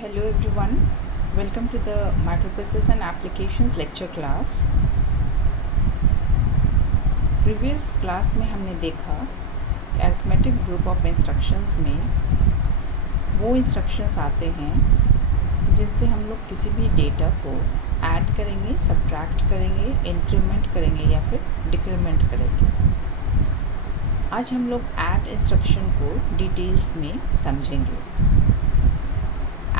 Hello everyone, welcome to the Microprocessors and Applications lecture class. Previous class में हमने देखा कि अरिथमेटिक ग्रुप ऑफ इंस्ट्रक्शंस में वो इंस्ट्रक्शंस आते हैं जिनसे हम लोग किसी भी डेटा को ऐड करेंगे, सब्ट्रैक्ट करेंगे, इंक्रीमेंट करेंगे या फिर डिक्रीमेंट करेंगे। आज हम लोग ऐड इंस्ट्रक्शन को डिटेल्स में समझेंगे।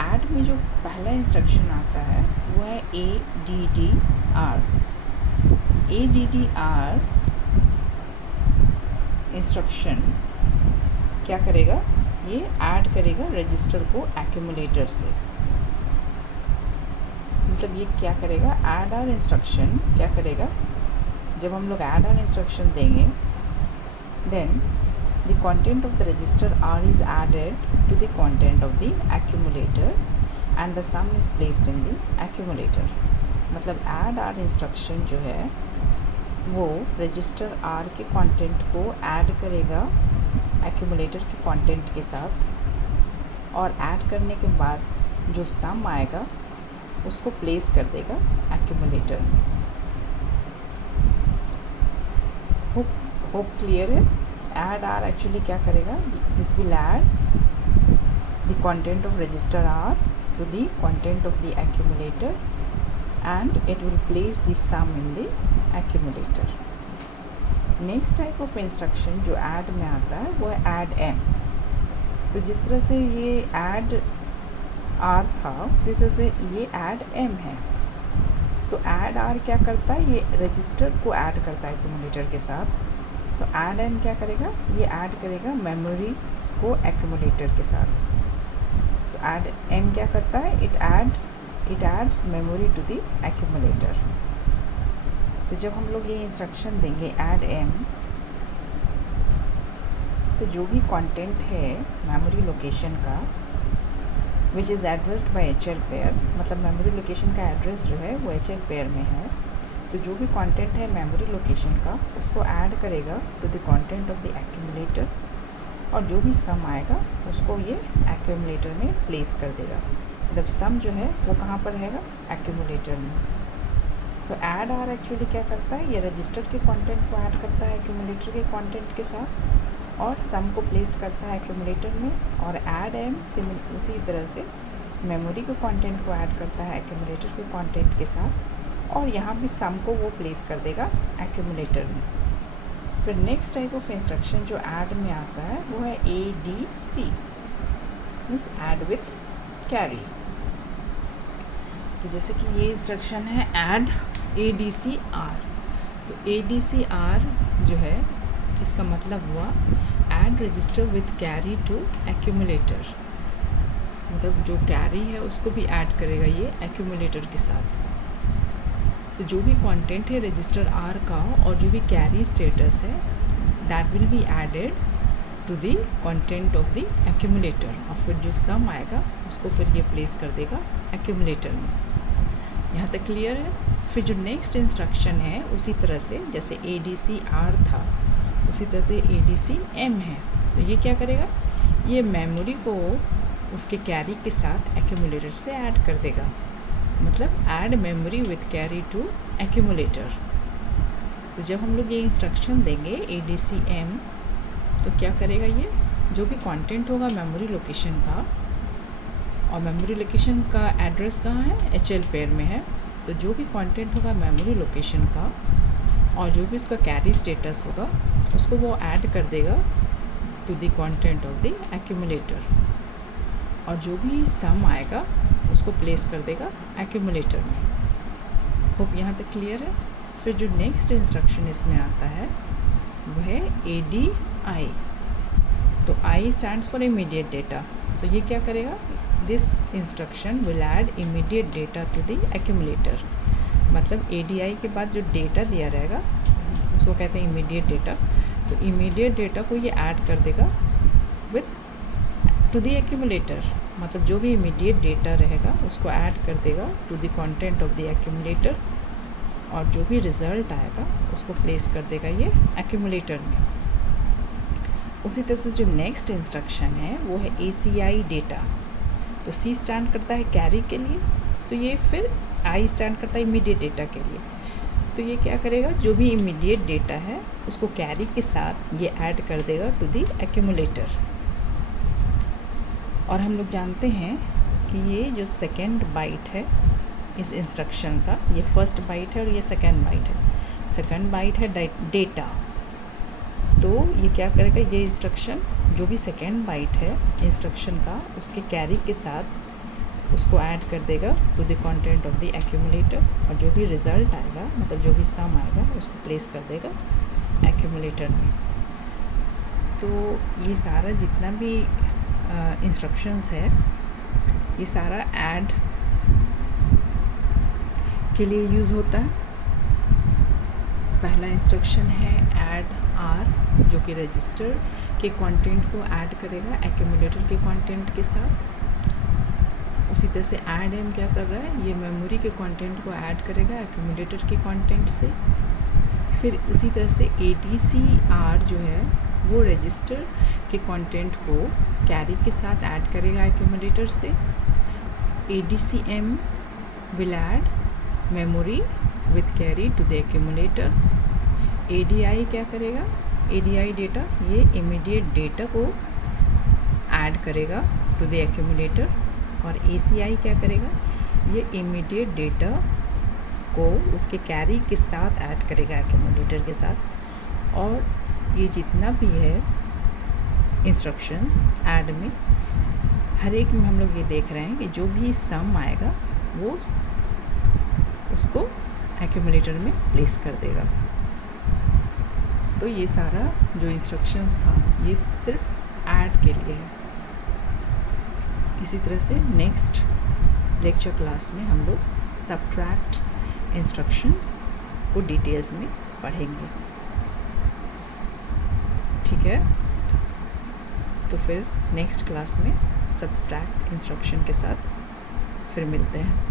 ऐड में जो पहला इंस्ट्रक्शन आता है वो है ADDR। ADDR इंस्ट्रक्शन क्या करेगा? ये ऐड करेगा रजिस्टर को एक्यूमुलेटर से। मतलब ये क्या करेगा? ऐड आर इंस्ट्रक्शन क्या करेगा? जब हम लोग ऐड आर इंस्ट्रक्शन देंगे then the content of the register R is added to the content of the accumulator and the sum is placed in the accumulator। मतलब add R instruction जो है वो रजिस्टर R के content को add करेगा accumulator के content के साथ, और ऐड करने के बाद जो सम आएगा उसको प्लेस कर देगा accumulator में। होप क्लियर है? ऐड आर एक्चुअली क्या करेगा? This will add the content of register R to the content of the accumulator and it will place the sum in the accumulator. Next type of instruction जो add में आता है वो है add M. तो जिस तरह से ये ऐड आर था उसी तरह से ये ऐड एम है। तो ऐड आर क्या करता है? ये रजिस्टर को ऐड करता है एक्यूमुलेटर के साथ। तो ऐड एम क्या करेगा? ये ऐड करेगा मेमोरी को एक्यूमुलेटर के साथ। तो ऐड एम क्या करता है? It adds memory to the accumulator. तो जब हम लोग ये इंस्ट्रक्शन देंगे ऐड एम, तो जो भी कंटेंट है मेमोरी लोकेशन का which is addressed by HL pair, मतलब मेमोरी लोकेशन का एड्रेस जो है वो HL पेयर में है। तो जो भी कंटेंट है मेमोरी लोकेशन का उसको ऐड करेगा to the content of the accumulator, और जो भी सम आएगा उसको ये एक्यूमुलेटर में प्लेस कर देगा। मतलब सम जो है वो कहाँ पर रहेगा? एक्यूमुलेटर में। तो ऐड आर एक्चुअली क्या करता है? ये रजिस्टर के कंटेंट को ऐड करता है एक्यूमुलेटर के कंटेंट के साथ और सम को प्लेस करता है एक्यूमुलेटर में। और ऐड एम उसी तरह से मेमोरी के कंटेंट को ऐड करता है एक्यूमुलेटर के कंटेंट के साथ, और यहाँ भी सम को वो प्लेस कर देगा एक्यूमुलेटर में। फिर नेक्स्ट टाइप ऑफ इंस्ट्रक्शन जो ऐड में आता है वो है ADC, means add with carry. तो जैसे कि ये इंस्ट्रक्शन है ऐड ADCR। तो ADCR जो है इसका मतलब हुआ add register with carry to accumulator. मतलब जो कैरी है उसको भी ऐड करेगा ये एक्यूमुलेटर के साथ। तो जो भी कंटेंट है रजिस्टर आर का और जो भी कैरी स्टेटस है that will be added to the content of the accumulator, और फिर जो सम आएगा उसको फिर ये प्लेस कर देगा एक्यूमुलेटर में। यहाँ तक क्लियर है? फिर जो नेक्स्ट इंस्ट्रक्शन है उसी तरह से जैसे ADCR था उसी तरह से ADCM है। तो ये क्या करेगा? ये मेमोरी को उसके कैरी के साथ एक्यूमुलेटर से ऐड कर देगा। मतलब add memory with carry to accumulator. तो जब हम लोग ये इंस्ट्रक्शन देंगे ADCM, तो क्या करेगा? ये जो भी कंटेंट होगा मेमोरी लोकेशन का, और मेमोरी लोकेशन का एड्रेस कहाँ है? HL पेयर में है। तो जो भी कंटेंट होगा मेमोरी लोकेशन का और जो भी उसका कैरी स्टेटस होगा उसको वो ऐड कर देगा to the content of the accumulator, और जो भी सम आएगा उसको प्लेस कर देगा एक्यूमुलेटर में। होप यहाँ तक क्लियर है? फिर जो नेक्स्ट इंस्ट्रक्शन इसमें आता है वो है ADI। तो I stands for immediate data. तो ये क्या करेगा? This instruction will add immediate data to the accumulator. मतलब ADI के बाद जो डेटा दिया रहेगा उसको कहते हैं इमीडिएट डेटा। तो इमीडिएट डेटा को ये ऐड कर देगा विथ टू द एक्यूमुलेटर। मतलब जो भी इमीडिएट डेटा रहेगा उसको ऐड कर देगा to the content of the accumulator, और जो भी रिज़ल्ट आएगा उसको प्लेस कर देगा ये एक्यूमुलेटर में। उसी तरह से जो नेक्स्ट इंस्ट्रक्शन है वो है ACI डेटा। तो C स्टैंड करता है कैरी के लिए, तो ये फिर I स्टैंड करता है इमीडिएट डेटा के लिए। तो ये क्या करेगा, जो भी इमीडिएट डेटा है उसको कैरी के साथ ये ऐड कर देगा टू दी एक्यूमुलेटर। और हम लोग जानते हैं कि ये जो सेकेंड बाइट है इस इंस्ट्रक्शन का, ये फर्स्ट बाइट है और ये सेकेंड बाइट है। सेकेंड बाइट है डेटा, तो ये क्या करेगा, ये इंस्ट्रक्शन जो भी सेकेंड बाइट है इंस्ट्रक्शन का उसके कैरी के साथ उसको ऐड कर देगा to the content of the accumulator, और जो भी रिज़ल्ट आएगा मतलब जो भी सम आएगा उसको प्लेस कर देगा एक्यूमुलेटर में। तो ये सारा जितना भी इंस्ट्रक्शंस है ये सारा ऐड के लिए यूज़ होता है। पहला इंस्ट्रक्शन है ऐड आर, जो कि रजिस्टर के कंटेंट को ऐड करेगा एक्यूमुलेटर के कंटेंट के साथ। उसी तरह से ऐड एम क्या कर रहा है, ये मेमोरी के कंटेंट को ऐड करेगा एक्यूमुलेटर के कंटेंट से। फिर उसी तरह से ADCR जो है वो रजिस्टर के कंटेंट को कैरी के साथ ऐड करेगा एक्यूमुलेटर से। ADCM will add memory with carry to the accumulator। ADI क्या करेगा, ADI डेटा, ये इमीडिएट डेटा को ऐड करेगा टू द एक्यूमुलेटर। और ACI क्या करेगा, ये इमीडिएट डेटा को उसके कैरी के साथ ऐड करेगा एक्यूमुलेटर के साथ। और ये जितना भी है इंस्ट्रक्शंस ऐड में, हर एक में हम लोग ये देख रहे हैं कि जो भी सम आएगा वो उसको एक्यूमुलेटर में प्लेस कर देगा। तो ये सारा जो इंस्ट्रक्शंस था ये सिर्फ ऐड के लिए है। इसी तरह से नेक्स्ट लेक्चर क्लास में हम लोग सबट्रैक्ट इंस्ट्रक्शंस को डिटेल्स में पढ़ेंगे, ठीक है। तो फिर नेक्स्ट क्लास में सबट्रैक्ट इंस्ट्रक्शन के साथ फिर मिलते हैं।